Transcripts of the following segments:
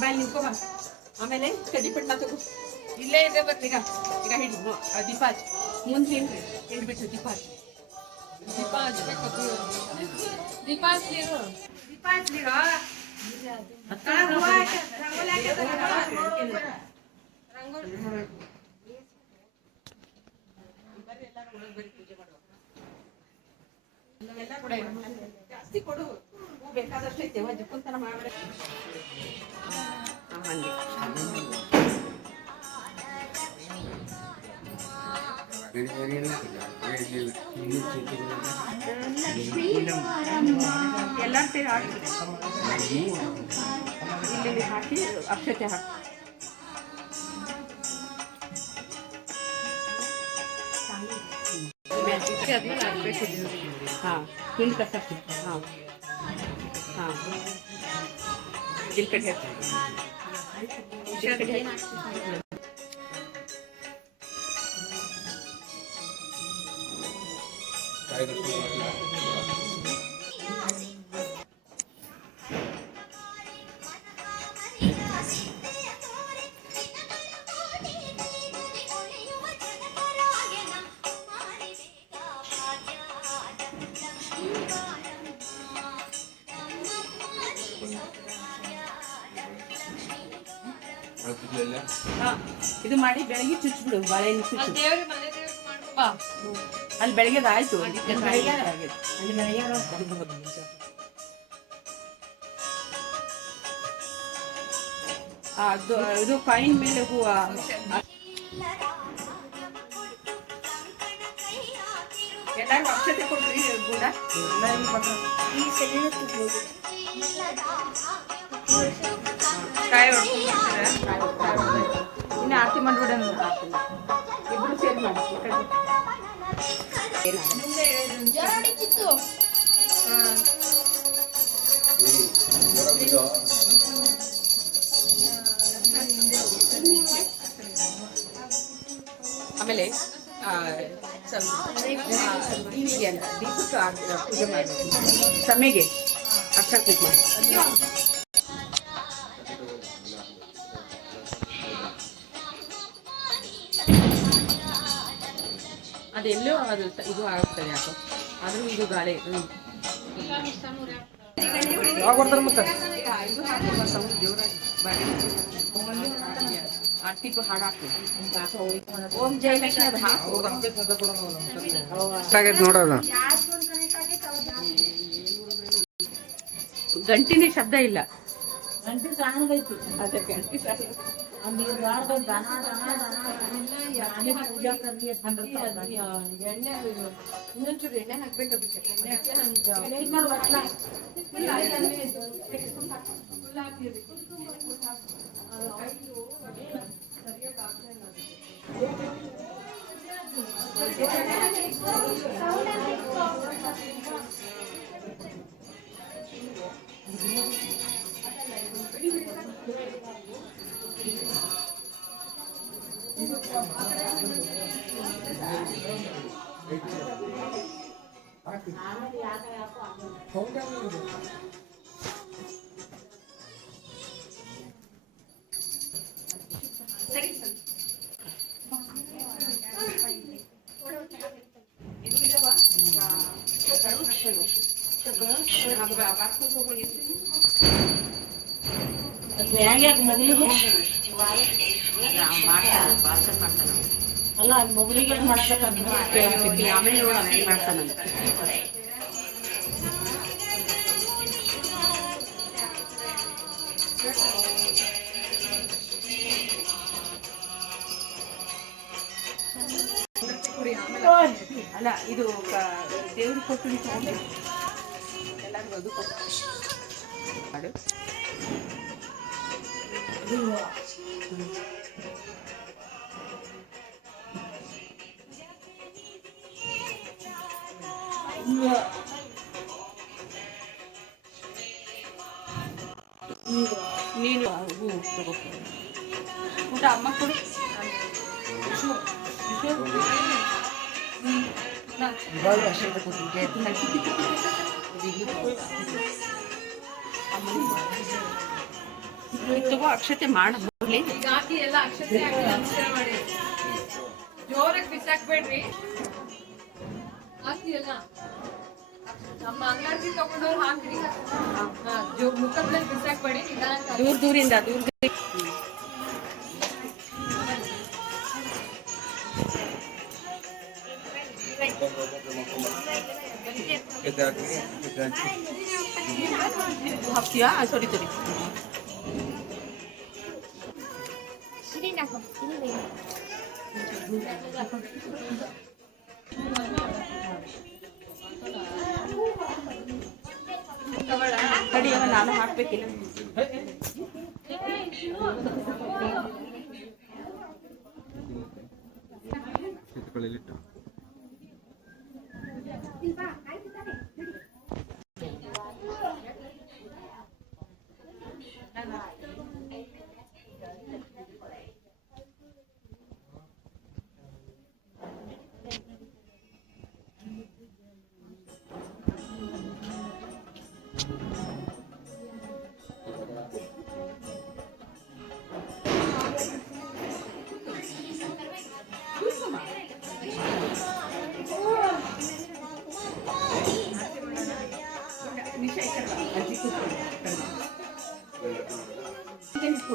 ಬಾಯ್ ನಿಂತ್ಕೋ ಬಾ. ಆಮೇಲೆ ಕಡಿ ಪಟ್ಟ ತಗೋ. ಇಲ್ಲೇ ಇದೆ ಬರ್ತೀಗ. ಈಗ ಹಿಡಿ ದೀಪ ಹಚ್ಚಿ ಮುಂದೆ ಹಿಂಡ್ಬಿಟ್ಟು ದೀಪ ಹಚ್ಚಿ. ದೀಪ ಹಚ್ಬೇಕು. ದೀಪ ಹಚ್ಲಿರು. ದೀಪ ಹಚ್ಲಿರೋ. ಜಾಸ್ತಿ ಕೊಡು. ಹೂ ಬೇಕಾದಷ್ಟು ಐತೆ ಜಿಪ್ಪುಂತನ ಮಾಡ್ರೆ. ಎಲ್ಲ ಸೇರಿ ಹಾಕಿ ಇಲ್ಲಿ ಹಾಕಿ ಅಕ್ಷತೆ ಹಾಕಿ. ಆದ್ಮೇಲೆ ಹಾಕ್ಬೇಕು. ಹಾಂ ಹಿಂದೆ ಕಟ್ಟಾಕಿ. ಹಾಂ ಹಾಂ ಇಲ್ಲಿ ಕಡೆ ಹಾಕಿ. ಇದು ಮಾಡಿ ಬೆಳಗ್ಗೆ ಚುಚ್ಚಿಬಿಡು. ಬಾಳೆಹಣ್ಣು ಚುಚ್ಚು. ಅಲ್ಲಿ ಬೆಳಗ್ಗೆದ ಆಯ್ತು. ಅದು ಇದು ಕಾಯಿನ್ ಮೇಲೆ ಹೂವು. ಎಲ್ಲರೂ ಅಕ್ಷತೆ ಕೊಡ್ರಿ ಕೂಡ. ಕಾಯಿ ಹೊಡ್ಕೊಂಡ್ಬಿಡ್ತಾರೆ. ಇನ್ನು ಆರತಿ ಮಾಡ್ಬಿಡ. ಇಬ್ರು ಸೇರಿ ಮಾಡಿ. ಆಮೇಲೆ ದೀವಿಗೆ ಅಂತ ದೀಪಕ್ಕೆ ಪೂಜೆ ಮಾಡಬೇಕು. ಸಮೆಗೆ ಅಕ್ಷತೆ ಮಾಡಿ. ಅದೆಲ್ಲೋ ಅದು ಇದು ಆಗ್ತದೆ ಯಾಕೋ. ಆದರೂ ಇದು ಗಾಳಿ ಆರ್ತಿಗೂ ಹಾಡು ಹಾಕ್ತೀವಿ. ಓಂ ಜಯ ಲಕ್ಷ್ಮಿ ನೋಡೋದು. ಗಂಟಿನೇ ಶಬ್ದ ಇಲ್ಲ. ಗಂಟಿ ಕಾಣದೈತಿ. ಅದೇ ಗಂಟಿ ಎಣ್ಣೆ ಇನ್ನೊಂಚೂರು ಎಣ್ಣೆ ಹಾಕ್ಬೇಕು. ಅಲ್ಲ ಮೊಬಲಿಗೆ ಮಾಡ್ಬೇಕಂತ ಆಮೇಲೆ ಮಾಡ್ತಾನಂತ. ಅಲ್ಲ ಇದು ದೇವ್ರಿಗೆ ಕೊಟ್ಟು ತಗೊಂಡು ಎಲ್ಲರಿಗೂ ಅದು ಕೊಟ್ಟು ನೀನು ಹೂ ತಗೋ. ಊಟ ಅಮ್ಮ ಕೊಡು. ತಗೋ ಅಕ್ಷತೆ ಮಾಡಲಿ ಈಗ ಹಾಕಿ ಎಲ್ಲ ಅಕ್ಷತೆ ಹಾಕಿ ನಮಸ್ಕಾರ ಮಾಡಿ ಜೋರಾಗಿ ಬಿಸಾಕ್ಬೇಡ್ರಿ ಹಾಕಿ ಎಲ್ಲ ನಮ್ಮ ಅಂಗಡಿ ತಗೊಂಡವ್ರು ಹಾಕ್ರಿ ಮುಖದಲ್ಲಿ ಬಿಸಾಕ್ಬೇಡಿ ದೂರದಿಂದ ಹಾಕ್ತೀಯಾ ಸರಿ ಸರಿ ಕಡಿಯವ ನಾನು ಹಾಕ್ಬೇಕಿಲ್ಲ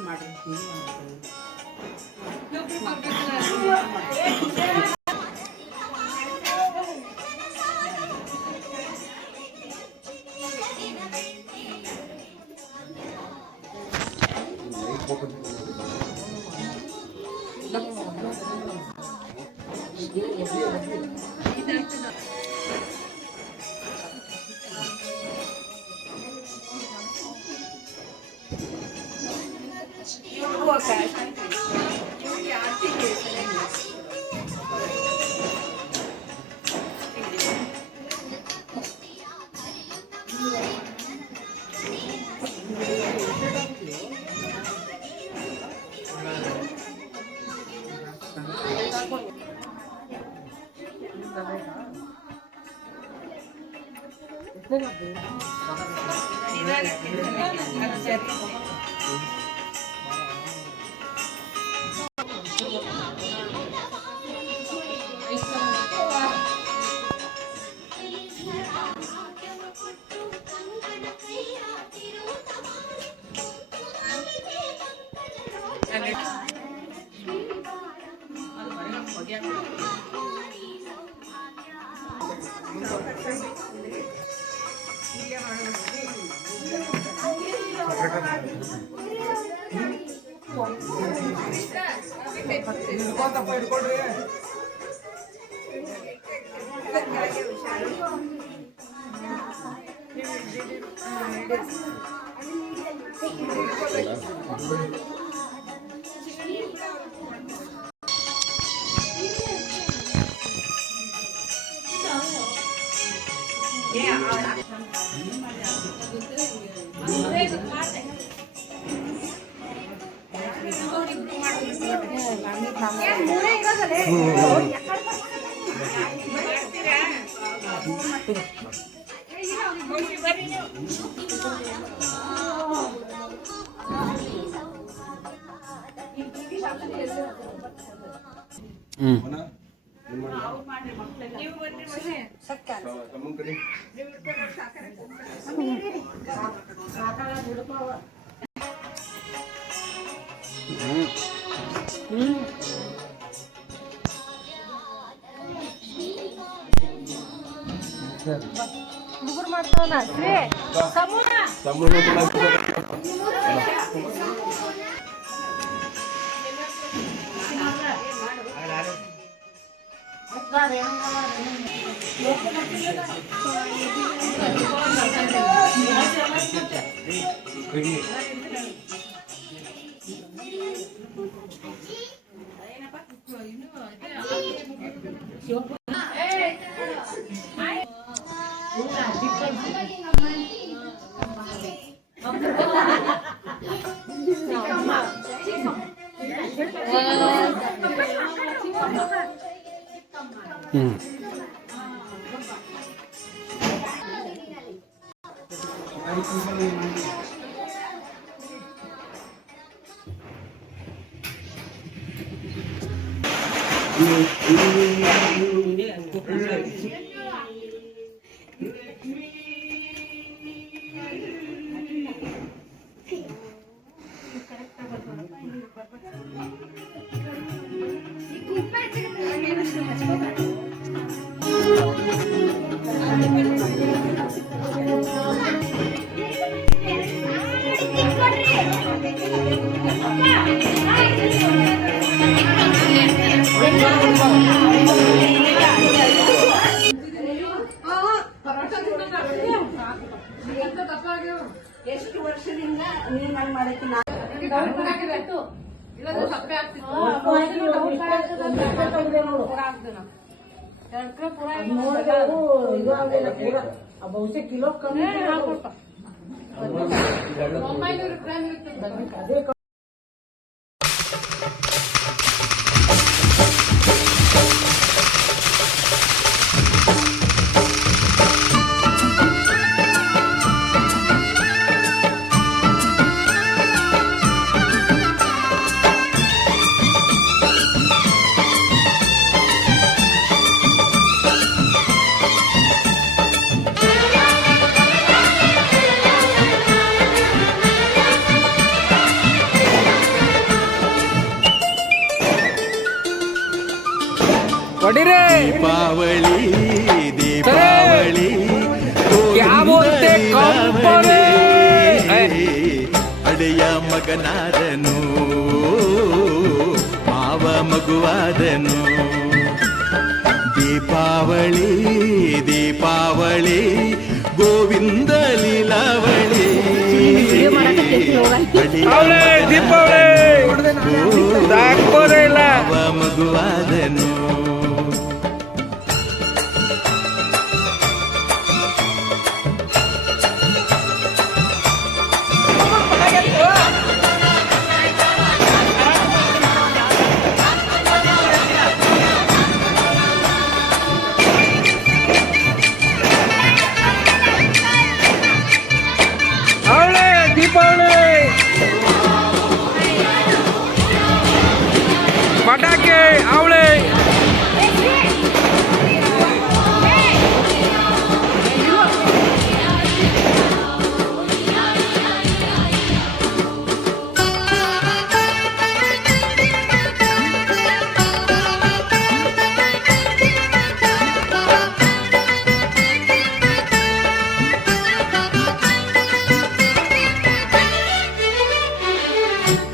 ಮಾಡಿ ಹುಡುಗರು ಮಾಡ್ತಾವನ ಎಷ್ಟು ವರ್ಷದಿಂದ ನೀನ್ ಮಾಡಿರ್ತೀನಿ ಸಪ್ಪೆ ಆಗ್ತಿತ್ತು ಬಹುಶಃ ಕಿಲೋ ಕಮ್ಮಿ 900 ಗ್ರಾಮ್ ಇರುತ್ತೆ. दीपावली दीपावली क्या बोलते कंपनी अड़ेय मगनादनु माव मगुवादनु दीपावली दीपावली गोविंद लीलावली दीपावली मगुवादनु पटाखे आवळे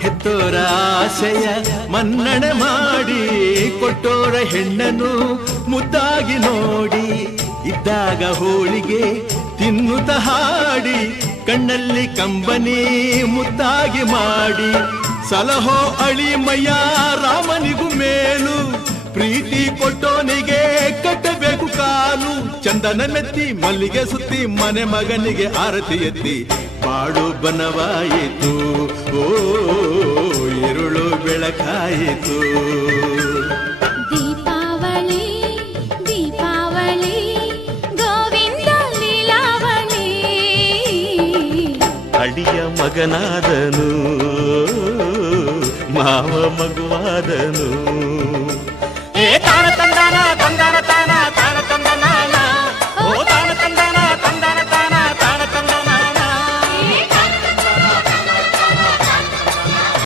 ಹೆತ್ತೋರ ಆಸೆಯ ಮನ್ನಣೆ ಮಾಡಿ ಕೊಟ್ಟೋರ ಹೆಣ್ಣನು ಮುದ್ದಾಗಿ ನೋಡಿ ಇದ್ದಾಗ ಹೋಳಿಗೆ ತಿನ್ನುತ್ತ ಹಾಡಿ ಕಣ್ಣಲ್ಲಿ ಕಂಬನಿ ಮುದ್ದಾಗಿ ಮಾಡಿ ಸಲಹೋ ಅಳಿಮಯ್ಯ ರಾಮನಿಗೂ ಮೇಲು ಪ್ರೀತಿ ಕೊಟ್ಟೋನಿಗೆ ಕಟ್ಟಬೇಕು ಕಾಲು ಚಂದನ ಮೆತ್ತಿ ಮಲ್ಲಿಗೆ ಸುತ್ತಿ ಮನೆ ಮಗನಿಗೆ ಆರತಿ ಎತ್ತಿ ಬಾಳು ಬನವಾಯಿತು ಓ ഇരുಳು ಬೆಳಕಾಯಿತು ದೀಪಾವಳಿ ದೀಪಾವಳಿ ಗೋವಿಂದ ಲೀಲಾವಳಿ ಅಡಿಯ ಮಗನಾದನು ಮಾವ ಮಗುವಾದನು ತಾನ ತಂದಾನ ತಂದಾನ ತಾನ